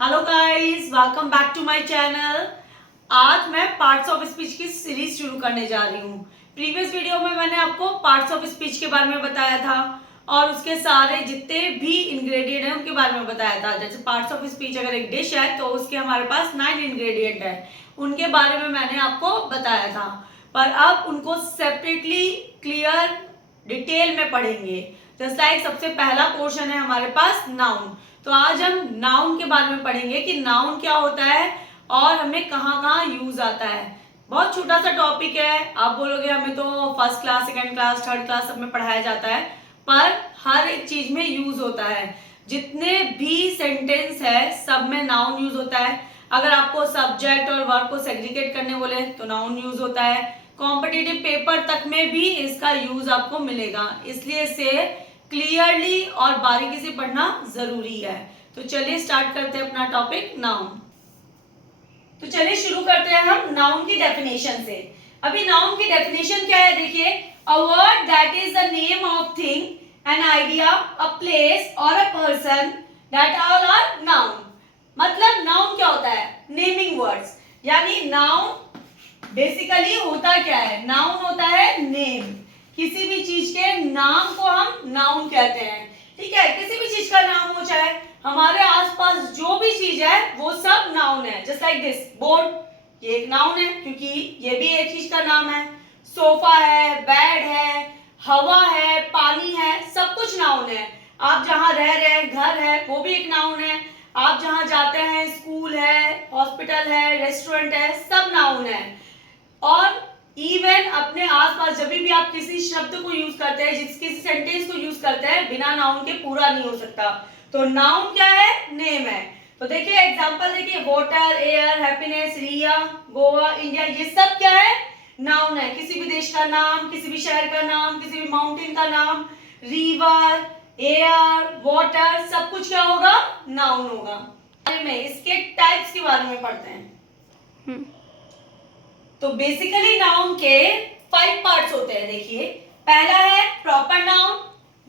Hello guys, welcome back to my channel. आज मैं parts of speech की series शुरू करने जा रही हूँ। प्रीवियस वीडियो में मैंने आपको पार्ट्स ऑफ स्पीच के बारे में बताया था और उसके सारे जितने भी इंग्रेडिएंट हैं उनके बारे में बताया था। जैसे पार्ट्स ऑफ स्पीच अगर एक डिश है तो उसके हमारे पास 9 इंग्रेडिएंट है, उनके बारे में मैंने आपको बताया था। पर अब उनको सेपरेटली क्लियर डिटेल में पढ़ेंगे। जैसा एक सबसे पहला पोर्शन है हमारे पास नाउन। तो आज हम नाउन के बारे में पढ़ेंगे कि नाउन क्या होता है और हमें कहाँ कहाँ यूज आता है। बहुत छोटा सा टॉपिक है। आप बोलोगे हमें तो first class, second class, third class सब में पढ़ाया जाता है, पर हर एक चीज में यूज होता है। जितने भी सेंटेंस है सब में नाउन यूज होता है। अगर आपको सब्जेक्ट और वर्ब को सेग्रीगेट करने बोले तो नाउन यूज होता है। कॉम्पिटिटिव पेपर तक में भी इसका यूज आपको मिलेगा, इसलिए इसे क्लियरली और बारीकी से पढ़ना जरूरी है। तो चलिए स्टार्ट करते हैं अपना टॉपिक नाउन। तो चलिए शुरू करते हैं हम नाउन की डेफिनेशन से। अभी नाउन की डेफिनेशन क्या है, देखिए, a word that is the name of thing, an idea, a place or a person, that all are noun. मतलब नाउन क्या होता है? Naming words. यानी नाउन बेसिकली होता क्या है? नाउन होता है नेम। किसी भी चीज के नाम को हम नाउन कहते हैं। ठीक है, किसी भी चीज का नाम हो, चाहे हमारे आसपास जो भी चीज है वो सब नाउन है। जस्ट लाइक दिस बोर्ड, ये एक नाउन है क्योंकि ये भी एक चीज का नाम है। सोफा है, बेड है, हवा है, पानी है, सब कुछ नाउन है। आप जहां रह रहे हैं, घर है, वो भी एक नाउन है। आप जहां जाते हैं, स्कूल है, हॉस्पिटल है, रेस्टोरेंट है, सब नाउन है। और इवन अपने आसपास जब भी आप किसी शब्द को यूज करते हैं, किसी सेंटेंस को यूज करते हैं, बिना नाउन के पूरा नहीं हो सकता। तो नाउन क्या है? नेम है। तो देखिए एग्जांपल देखिए, वाटर, एयर, हैप्पीनेस, रिया, गोवा, इंडिया, ये सब क्या है? नाउन है। किसी भी देश का नाम, किसी भी शहर का नाम, किसी भी माउंटेन का नाम, रिवर, एयर, वाटर, सब कुछ क्या होगा? नाउन होगा। में इसके टाइप्स के बारे में पढ़ते हैं। तो बेसिकली नाउन के 5 पार्ट्स होते हैं। देखिए, पहला है प्रॉपर नाउन,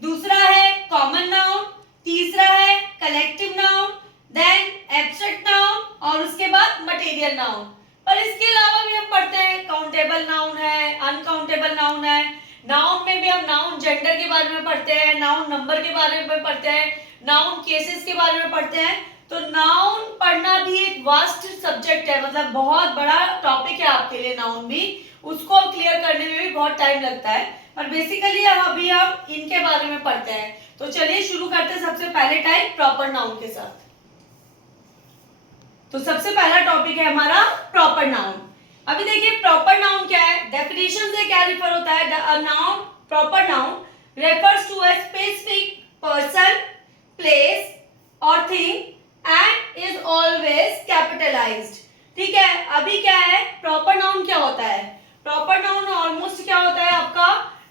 दूसरा है कॉमन नाउन, तीसरा है collective noun, then abstract noun और उसके बाद मटेरियल नाउन। पर इसके अलावा भी हम पढ़ते हैं काउंटेबल नाउन है, अनकाउंटेबल नाउन है। नाउन में भी हम नाउन जेंडर के बारे में पढ़ते हैं, नाउन नंबर के बारे में पढ़ते हैं, नाउन केसेस के बारे में पढ़ते हैं। तो नाउन पढ़ना भी एक वास्ट सब्जेक्ट है, मतलब बहुत बड़ा टॉपिक है आपके लिए नाउन भी। उसको क्लियर करने में भी बहुत टाइम लगता है, पर बेसिकली अभी हम इनके बारे में पढ़ते हैं। तो चलिए शुरू करते हैं सबसे पहले टाइप प्रॉपर नाउन के साथ। तो सबसे पहला टॉपिक है हमारा प्रॉपर नाउन। अभी देखिए प्रॉपर नाउन क्या है, डेफिनेशन से क्या रिफर होता है? Noun, proper noun refers to a specific person, place और thing and is always capitalized। ठीक है, अभी क्या है प्रॉपर नाउन क्या होता है? प्रॉपर नाउन ऑलमोस्ट क्या होता है आपका?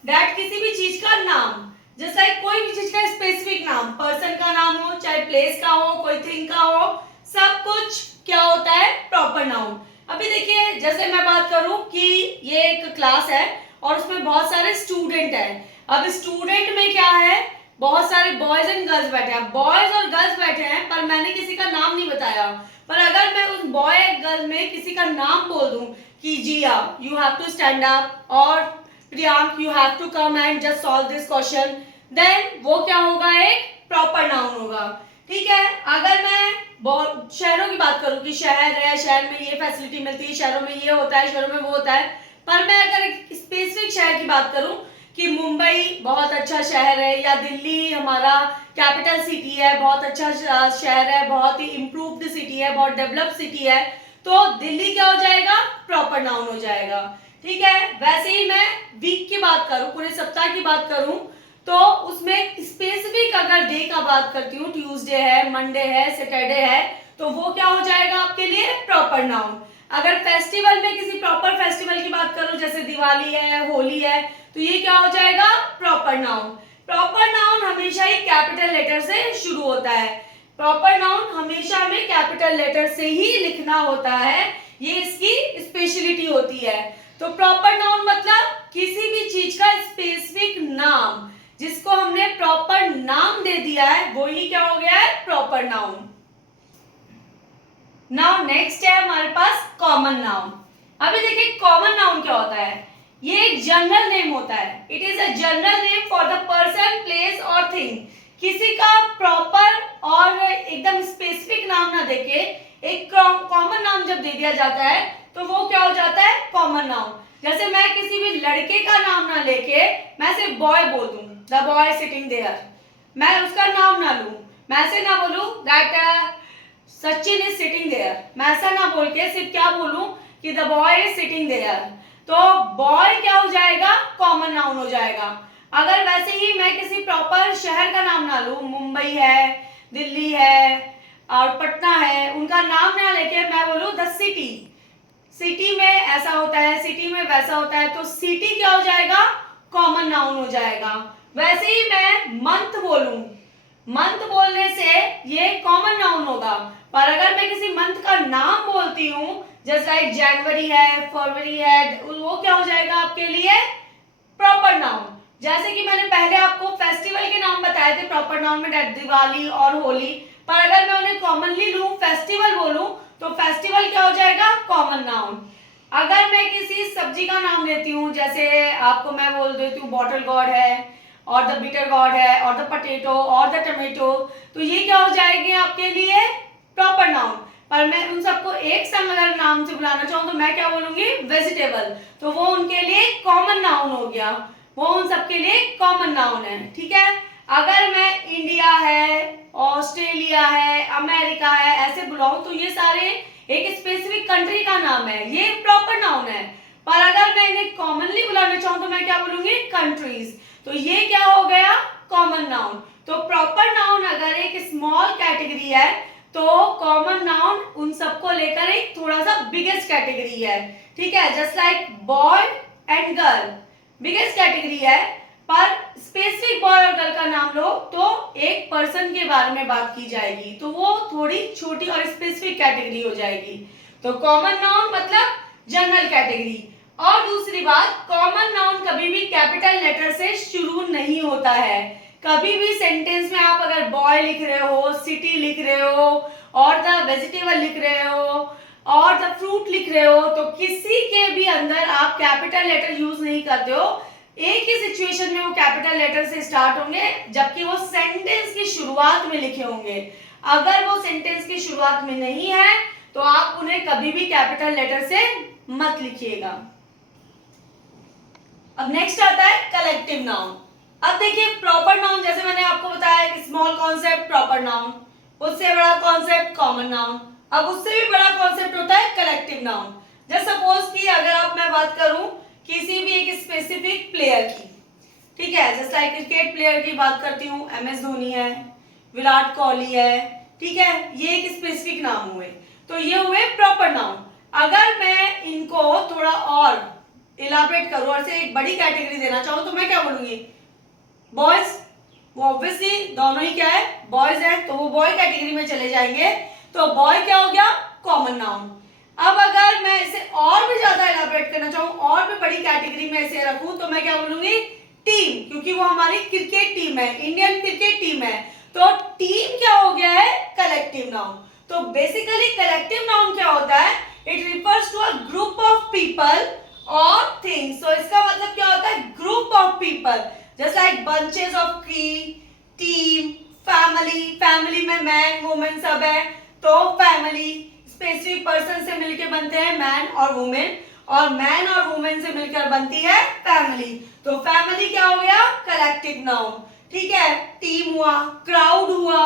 दैट किसी भी चीज का नाम, जैसा कोई भी चीज का स्पेसिफिक नाम, पर्सन का नाम हो, चाहे प्लेस का हो, कोई थिंग का हो, सब कुछ क्या होता है? Proper noun. अभी देखिए जैसे मैं बात करूं कि ये एक क्लास है और उसमें बहुत सारे स्टूडेंट हैं। अब स्टूडेंट में क्या है? बहुत सारे बॉयज एंड गर्ल्स बैठे हैं। बॉयज और गर्ल्स बैठे हैं, पर मैंने किसी का नाम नहीं बताया। पर अगर मैं उस बॉय एंड गर्ल में किसी का नाम बोल दूं कि Jiya you have to stand up, और Priyank you have to come and just solve this question, then वो क्या होगा? एक प्रॉपर नाउन होगा। ठीक है, अगर मैं शहरों की बात करूं कि शहर है, शहर में ये फैसिलिटी मिलती है, शहरों में ये होता है, शहरों में वो होता है, पर मैं अगर एक स्पेसिफिक शहर की बात करूं कि मुंबई बहुत अच्छा शहर है, या दिल्ली हमारा कैपिटल सिटी है, बहुत अच्छा शहर है, बहुत ही इम्प्रूव्ड सिटी है, बहुत डेवलप्ड सिटी है, तो दिल्ली क्या हो जाएगा? प्रॉपर नाउन हो जाएगा। ठीक है, वैसे ही मैं वीक की बात करूं, पूरे सप्ताह की बात करूं, तो उसमें स्पेसिफिक अगर डे का बात करती हूँ, ट्यूसडे है, मंडे है, सैटरडे है, तो वो क्या हो जाएगा आपके लिए? Proper noun. अगर फेस्टिवल में किसी प्रॉपर फेस्टिवल की बात करूं, जैसे दिवाली है, होली है, तो ये क्या हो जाएगा? Proper noun. प्रॉपर नाउन हमेशा ही कैपिटल लेटर से शुरू होता है। प्रॉपर नाउन हमेशा हमें कैपिटल लेटर से ही लिखना होता है, ये इसकी स्पेशलिटी होती है। तो प्रॉपर नाउन मतलब किसी भी चीज का स्पेसिफिक नाम, जिसको हमने प्रॉपर नाम दे दिया है, वो ही क्या हो गया है? Proper noun. नाउ नेक्स्ट है हमारे पास कॉमन नाउन। अभी देखिए कॉमन नाउन क्या होता है, ये एक जनरल नेम होता है। It is a general name for the person, place और थिंग। किसी का प्रॉपर और एकदम स्पेसिफिक नाम ना देके एक कॉमन नाम जब दे दिया जाता है तो वो क्या हो जाता है, कॉमन नाउन। जैसे मैं किसी भी लड़के का नाम ना लेके मैं सिर्फ बॉय बोल दूं, द बॉय सिटिंग देयर, मैं उसका नाम ना लूं, मैं ऐसे ना बोलूं that Sachin is sitting there, मैं ऐसा ना बोल के सिर्फ क्या बोलूं कि the boy is sitting there, तो बॉय क्या हो जाएगा, कॉमन नाउन हो जाएगा। अगर वैसे ही मैं किसी प्रॉपर शहर का नाम ना लूं, मुंबई है, दिल्ली है और पटना है, उनका नाम ना लेके मैं बोलूं द सिटी, सिटी में ऐसा होता है, सिटी में वैसा होता है, तो सिटी क्या हो जाएगा, कॉमन नाउन हो जाएगा। वैसे ही मैं मंथ बोलूं, मंथ बोलने से ये कॉमन नाउन होगा, पर अगर मैं किसी मंथ का नाम बोलती हूँ जैसे लाइक जनवरी है, फरवरी है, वो क्या हो जाएगा आपके लिए, प्रॉपर नाउन। जैसे कि मैंने पहले आपको फेस्टिवल के नाम बताए थे प्रॉपर नाउन में, दिवाली और होली, पर अगर मैं उन्हें कॉमनली लूं, फेस्टिवल बोलूं, तो फेस्टिवल क्या हो जाएगा, कॉमन नाउन। अगर मैं किसी सब्जी का नाम लेती हूँ, जैसे आपको मैं बोल देती हूँ बॉटल गॉर्ड है और द बिटर गॉर्ड है और द पोटैटो और द टमेटो, तो ये क्या हो जाएगी आपके लिए, प्रॉपर नाउन। पर मैं उन सबको एक संग अगर नाम से बुलाना चाहूँ तो मैं क्या बोलूंगी, वेजिटेबल, तो वो उनके लिए कॉमन नाउन हो गया, वो उन सबके लिए कॉमन नाउन है, ठीक है। अगर मैं इंडिया है, ऑस्ट्रेलिया है, अमेरिका है ऐसे बुलाऊं तो ये सारे एक स्पेसिफिक कंट्री का नाम है, ये प्रॉपर नाउन है। पर अगर मैं इन्हें कॉमनली बुलाना चाहूं तो मैं क्या बोलूंगी, कंट्रीज, तो ये क्या हो गया, कॉमन नाउन। तो प्रॉपर नाउन अगर एक स्मॉल कैटेगरी है तो कॉमन नाउन उन सबको लेकर एक थोड़ा सा बिगेस्ट कैटेगरी है, ठीक है। Just like boy and girl biggest category है, पर स्पेसिफिक बॉय और गर्ल का नाम लो तो एक पर्सन के बारे में बात की जाएगी, तो वो थोड़ी छोटी और स्पेसिफिक कैटेगरी हो जाएगी। तो कॉमन नाउन मतलब जनरल कैटेगरी। और दूसरी बात, कॉमन नाउन कभी भी कैपिटल लेटर से शुरू नहीं होता है। कभी भी सेंटेंस में आप अगर बॉय लिख रहे हो, सिटी लिख रहे हो और द वेजिटेबल लिख रहे हो और द फ्रूट लिख रहे हो, तो किसी के भी अंदर आप कैपिटल लेटर यूज नहीं करते हो। एक ही सिचुएशन में वो कैपिटल लेटर से स्टार्ट होंगे जबकि वो सेंटेंस की शुरुआत में लिखे होंगे। अगर वो सेंटेंस की शुरुआत में नहीं है तो आप उन्हें कभी भी कैपिटल लेटर से मत लिखिएगा। अब नेक्स्ट आता है कलेक्टिव नाउन। अब देखिए प्रॉपर नाउन, जैसे मैंने आपको बताया कि स्मॉल कॉन्सेप्ट प्रॉपर नाउन, उससे बड़ा कॉन्सेप्ट कॉमन नाउन, अब उससे भी बड़ा कॉन्सेप्ट होता है कलेक्टिव नाउन। जैसे सपोज कि अगर आप मैं बात करूं किसी भी एक स्पेसिफिक प्लेयर की, ठीक है, जैसे लाइक क्रिकेट प्लेयर की बात करती हूँ, MS धोनी है, विराट कोहली है, ठीक है, ये एक स्पेसिफिक नाम हुए, तो ये हुए प्रॉपर नाउन। अगर मैं इनको थोड़ा और इलाबरेट करूं और से एक बड़ी कैटेगरी देना चाहूं तो मैं क्या बोलूंगी, बॉयज, वो ऑब्वियसली दोनों ही क्या है, बॉयज है, तो वो बॉय कैटेगरी में चले जाएंगे, तो बॉय क्या हो गया, कॉमन नाउन। अब अगर मैं इसे और भी ज्यादा इलाबरेट करना चाहूं और भी बड़ी कैटेगरी में इसे रखूं तो मैं क्या बोलूंगी, टीम, क्योंकि वो हमारी क्रिकेट टीम है, इंडियन क्रिकेट टीम है, तो टीम क्या हो गया है, कलेक्टिव नाउन। तो बेसिकली कलेक्टिव नाउन क्या होता है, it refers to a group of people और थिंग्स। तो इसका मतलब क्या होता है, group of people, just like bunches of tree, team, family, family में मैन वुमेन सब है, तो फैमिली स्पेसिफिक पर्सन से मिलकर बनते हैं मैन और वुमेन, और मैन और वुमेन से मिलकर बनती है फैमिली, तो फैमिली क्या हो गया, कलेक्टिव नाउन, ठीक है। टीम हुआ, क्राउड हुआ,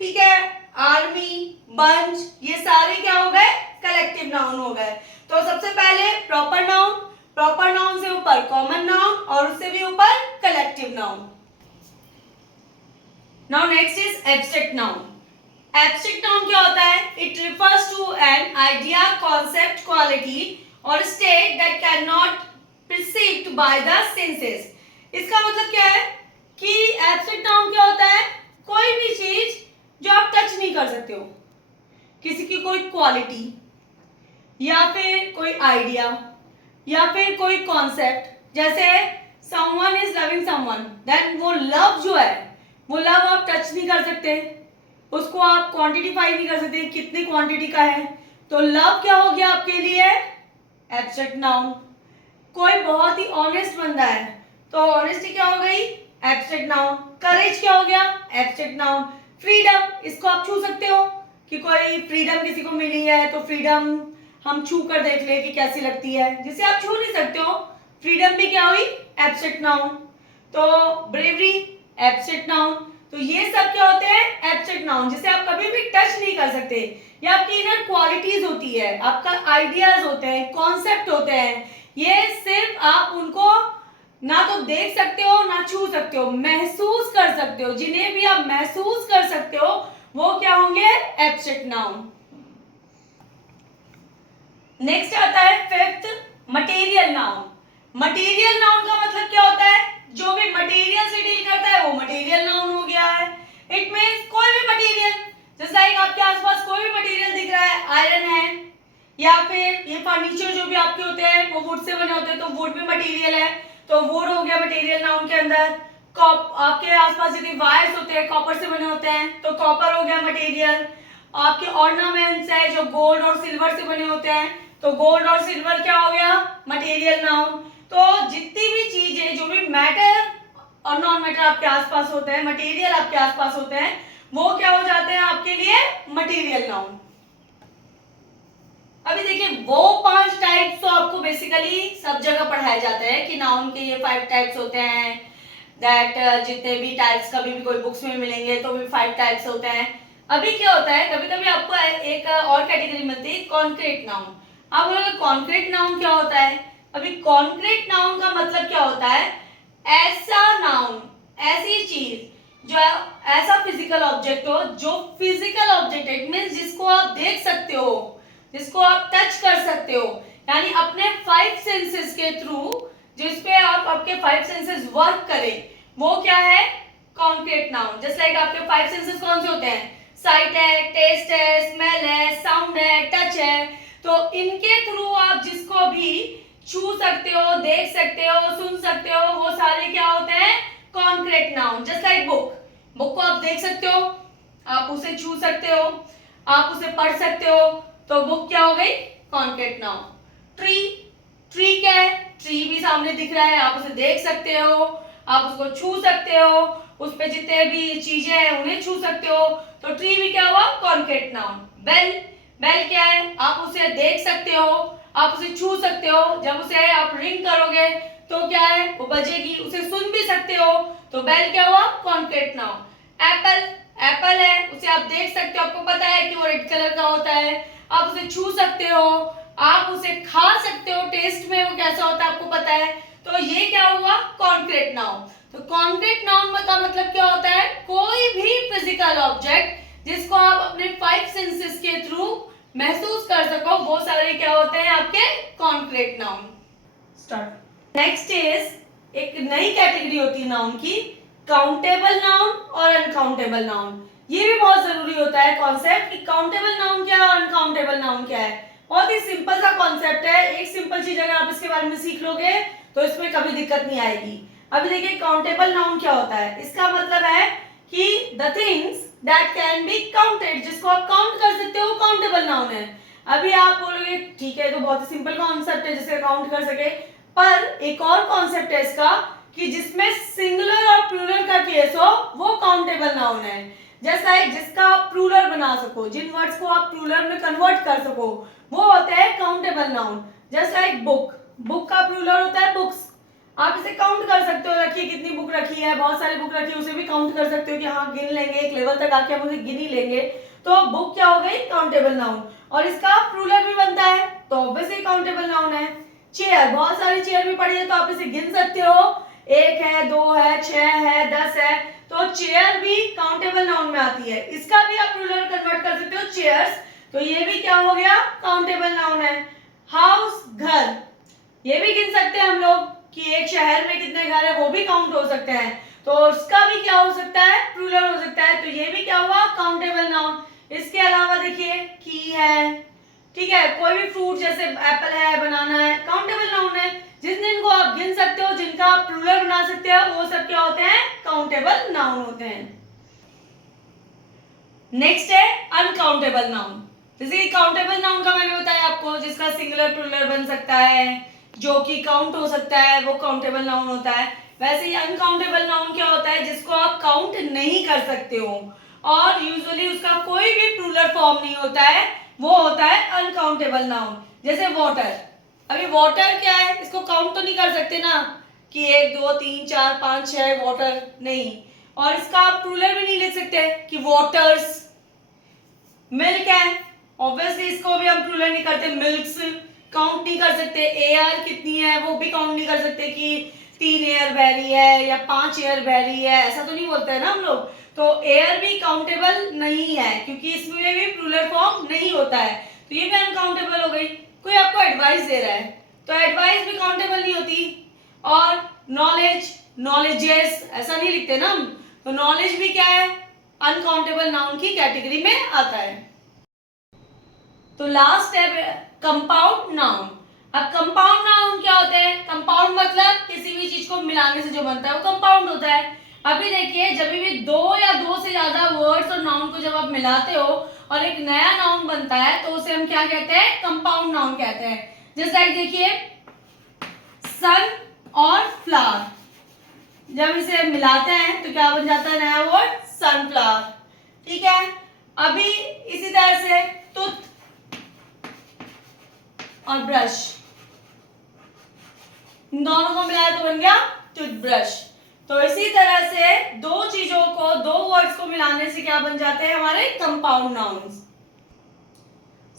ठीक है, आर्मी, बंच, ये सारे क्या हो गए, कलेक्टिव नाउन हो गए। तो सबसे पहले प्रॉपर नाउन, प्रॉपर नाउन से ऊपर कॉमन नाउन और उससे भी ऊपर collective noun. Now next is abstract noun. Abstract noun क्या होता है, it refers to an idea, concept, quality or state that can not perceived by the senses. इसका मतलब क्या है कि एब्स्ट्रैक्ट नाउन क्या होता है, कोई भी चीज जो आप टच नहीं कर सकते हो, किसी की कोई क्वालिटी या फिर कोई आइडिया या फिर कोई कॉन्सेप्ट, जैसे someone is loving someone, then वो लव जो है वो लव आप टच नहीं कर सकते, उसको आप क्वांटिटीफाई भी कर सकते हैं, कितनी क्वांटिटी का है। तो लव क्या हो गया आपके लिए? Abstract noun. कोई बहुत ही ऑनेस्ट बंदा है तो ऑनेस्टी क्या हो गई? Abstract noun. करेज क्या हो गया? Abstract noun. फ्रीडम, इसको आप छू सकते हो कि कोई फ्रीडम किसी को मिली है तो फ्रीडम हम छू कर देख ले कि कैसी लगती है, जिसे आप छू नहीं सकते हो। फ्रीडम भी क्या हुई? Abstract noun. तो ब्रेवरी एब्स्ट्रैक्ट नाउन। तो ये सब क्या होते हैं? एब्स्ट्रैक्ट नाउन, जिसे आप कभी भी टच नहीं कर सकते। ये आपकी इनर क्वालिटीज होती है, आपका आइडियाज होते हैं, कॉन्सेप्ट होते हैं। ये सिर्फ आप उनको ना तो देख सकते हो ना छू सकते हो, महसूस कर सकते हो। जिन्हें भी आप महसूस कर सकते हो वो क्या होंगे? Abstract noun. नेक्स्ट आता है fifth, material noun. Material noun का मतलब क्या होता है? जो भी मटेरियल से डील करता है वो मटेरियल नाउन हो गया है। इट मींस कोई भी मटेरियल, जैसे लाइक आपके आसपास कोई भी मटेरियल दिख रहा है, आयरन है या फिर ये फर्नीचर जो भी आपके होते हैं वो वुड से बने होते हैं, तो वुड भी मटेरियल है, तो वुड हो गया मटेरियल नाउन के अंदर। आपके आसपास यदि वायर्स होते हैं कॉपर से बने होते हैं तो कॉपर हो गया मटेरियल। आपके ऑर्नामेंट्स है जो गोल्ड और सिल्वर से बने होते हैं तो गोल्ड और सिल्वर क्या हो गया? Material noun. तो जितनी भी चीजें, जो भी मैटर और नॉन मैटर आपके आसपास होते हैं, मटेरियल आपके आसपास होते हैं, वो क्या हो जाते हैं आपके लिए? Material noun. अभी देखिए वो 5 टाइप्स तो आपको बेसिकली सब जगह पढ़ाए जाते हैं कि नाउन के ये 5 टाइप्स होते हैं। दैट जितने भी टाइप्स कभी भी कोई बुक्स में मिलेंगे तो भी 5 टाइप्स होते हैं। अभी क्या होता है, कभी कभी आपको एक और कैटेगरी मिलती है, कॉन्क्रीट नाउन। आप बोलोगे कॉन्क्रीट नाउन क्या होता है? अभी कॉन्क्रीट नाउन का मतलब क्या होता है? ऐसा नाउन, ऐसी चीज जो ऐसा फिजिकल ऑब्जेक्ट हो, जो फिजिकल ऑब्जेक्ट इट मींस जिसको आप देख सकते हो, जिसको आप टच कर सकते हो, यानी अपने 5 सेंसेस के थ्रू जिसपे आप आपके 5 सेंसेस वर्क करें, वो क्या है? Concrete noun. जस्ट लाइक आपके 5 सेंसेस कौन से होते हैं? साइट है, टेस्ट है, स्मेल है, साउंड है, टच है। तो इनके थ्रू आप जिसको भी छू सकते हो, देख सकते हो, सुन सकते हो, वो सारे क्या होते हैं? Concrete noun. Just like book, book को आप देख सकते हो, आप उसे छू सकते हो, आप उसे पढ़ सकते हो, तो बुक क्या हो गई? Concrete noun. ट्री, ट्री क्या है? ट्री भी सामने दिख रहा है, आप उसे देख सकते हो, आप उसको छू सकते हो, उस पे जितने भी चीजें हैं उन्हें छू सकते हो, तो ट्री भी क्या हुआ? Concrete noun. बेल, बेल क्या है? आप उसे देख सकते हो, आप उसे छू सकते हो, जब उसे आप रिंग करोगे तो क्या है? वो बजेगी, उसे सुन भी सकते हो, तो बेल क्या हुआ? Concrete noun. एप्पल, एप्पल है, उसे आप देख सकते हो, आपको पता है कि वो रेड कलर का होता है, आप उसे छू सकते हो, आप उसे खा सकते हो, टेस्ट में वो कैसा होता है आपको पता है, तो ये क्या हुआ? Concrete noun. तो कॉन्क्रीट नाउन का मतलब क्या होता है? कोई भी फिजिकल ऑब्जेक्ट जिसको आप अपने 5 सेंसेस के थ्रू महसूस कर सको, वो सारे क्या होते हैं? आपके concrete noun. Start. Next is एक नई कैटेगरी होती है नाउन की, काउंटेबल नाउन और अनकाउंटेबल नाउन। ये भी बहुत जरूरी होता है कॉन्सेप्ट कि काउंटेबल नाउन क्या है, अनकाउंटेबल नाउन क्या है। बहुत ही सिंपल सा कॉन्सेप्ट है, एक सिंपल चीज अगर आप इसके बारे में सीख लोगे तो इसमें कभी दिक्कत नहीं आएगी। अभी देखिए काउंटेबल नाउन क्या होता है, इसका मतलब है कि the things that can be counted, जिसको आप काउंट कर सकते हो, काउंटेबल नाउन है। अभी आप बोलोगे ठीक है तो बहुत ही सिंपल कॉन्सेप्ट है जिसे काउंट कर सके, पर एक और कॉन्सेप्ट है इसका कि जिसमें सिंगुलर और प्लूरल का केस हो वो काउंटेबल नाउन है। जैसा है जिसका आप प्लूरल बना सको, जिन वर्ड्स को आप प्लूरल में कन्वर्ट कर सको, वो होता है काउंटेबल नाउन। जैसा एक बुक, बुक का प्लूरल होता है बुक्स, आप इसे काउंट कर सकते हो, रखिए कितनी बुक रखी है, बहुत सारी बुक रखी है, उसे भी काउंट कर सकते हो कि हाँ गिन लेंगे, एक लेवल तक आके हम उसे गिन ही लेंगे, तो बुक क्या हो गई? Countable noun. और इसका प्लूरल भी बनता है तो ऑब्वियसली काउंटेबल नाउन है। चेयर, बहुत सारी चेयर भी पड़ी है तो आप इसे गिन सकते हो, 1 है, 2 है, 6 है, 10 है, तो चेयर भी काउंटेबल नाउन में आती है। इसका भी आप प्लूरल कन्वर्ट कर सकते हो चेयर्स, तो ये भी क्या हो गया? काउंटेबल नाउन है। हाउस, घर, ये भी गिन सकते हैं हम लोग कि एक शहर में कितने घर है, वो भी काउंट हो सकते हैं, तो उसका भी क्या हो सकता है? प्लूरल हो सकता है, तो ये भी क्या हुआ? Countable noun. इसके अलावा देखिए की है, ठीक है, कोई भी फ्रूट जैसे एप्पल है, बनाना है, काउंटेबल नाउन है। जिनको आप गिन सकते हो, जिनका आप प्लूरल बना सकते हो, वो सब क्या होते हैं? काउंटेबल नाउन होते हैं। नेक्स्ट है अनकाउंटेबल नाउन। जैसे कि काउंटेबल नाउन का मैंने बताया आपको, जिसका सिंगुलर प्लूरल बन सकता है, जो कि काउंट हो सकता है, वो काउंटेबल नाउन होता है। वैसे ही अनकाउंटेबल नाउन क्या होता है, जिसको आप काउंट नहीं कर सकते हो और यूजुअली उसका कोई भी प्लूरल फॉर्म नहीं होता है, वो होता है अनकाउंटेबल नाउन। जैसे वाटर, अभी वाटर क्या है, इसको काउंट तो नहीं कर सकते ना कि 1 2 3 4 5 6 वाटर, नहीं। और इसका आप प्लूरल भी नहीं लिख सकते कि वाटर्स। मिल्क है, ऑब्वियसली इसको भी हम प्लूरल नहीं करते, मिल्क्स। काउंट नहीं कर सकते, एयर कितनी है वो भी काउंट नहीं कर सकते कि 3 एयर बह रही है या 5 एयर बह रही है, ऐसा तो नहीं बोलते हैं ना हम लोग। तो एयर भी काउंटेबल नहीं है क्योंकि इसमें भी प्लूरल फॉर्म नहीं होता है, तो ये भी अनकाउंटेबल हो गई। कोई आपको एडवाइस दे रहा है तो एडवाइस भी काउंटेबल नहीं होती। और नॉलेज, नॉलेजेस ऐसा नहीं लिखते ना हम, तो नॉलेज भी क्या है, अनकाउंटेबल नाउन की कैटेगरी में आता है। तो लास्ट है कंपाउंड नाउन। अब कंपाउंड नाउन क्या होते हैं, कंपाउंड मतलब किसी भी चीज को मिलाने से जो बनता है वो कंपाउंड होता है। अभी देखिए, जब भी दो या दो से ज्यादा वर्ड्स और नाउन को जब आप मिलाते हो और एक नया नाउन बनता है तो उसे हम क्या कहते हैं, कंपाउंड नाउन कहते हैं। जैसे देखिए सन और फ्लावर, जब इसे मिलाते हैं तो क्या बन जाता है, नया वर्ड सनफ्लावर। ठीक है, अभी इसी तरह से टूथ और ब्रश, इन दोनों को मिलाया तो बन गया टूथब्रश। तो इसी तरह से दो चीजों को, दो वर्ड्स को मिलाने से क्या बन जाते हैं हमारे compound nouns.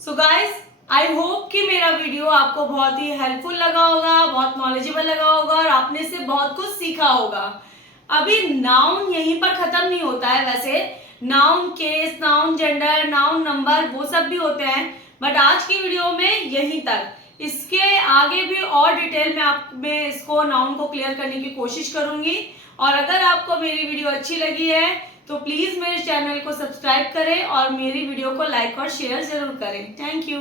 So guys, I hope कि मेरा वीडियो आपको बहुत ही हेल्पफुल लगा होगा, बहुत नॉलेजेबल लगा होगा और आपने इससे बहुत कुछ सीखा होगा। अभी नाउन यहीं पर खत्म नहीं होता है, वैसे noun case, noun gender, noun number वो सब भी होते हैं, बट आज की वीडियो में यहीं तक। इसके आगे भी और डिटेल में मैं इसको नाउन को क्लियर करने की कोशिश करूंगी। और अगर आपको मेरी वीडियो अच्छी लगी है तो प्लीज मेरे चैनल को सब्सक्राइब करें और मेरी वीडियो को लाइक और शेयर जरूर करें। Thank you.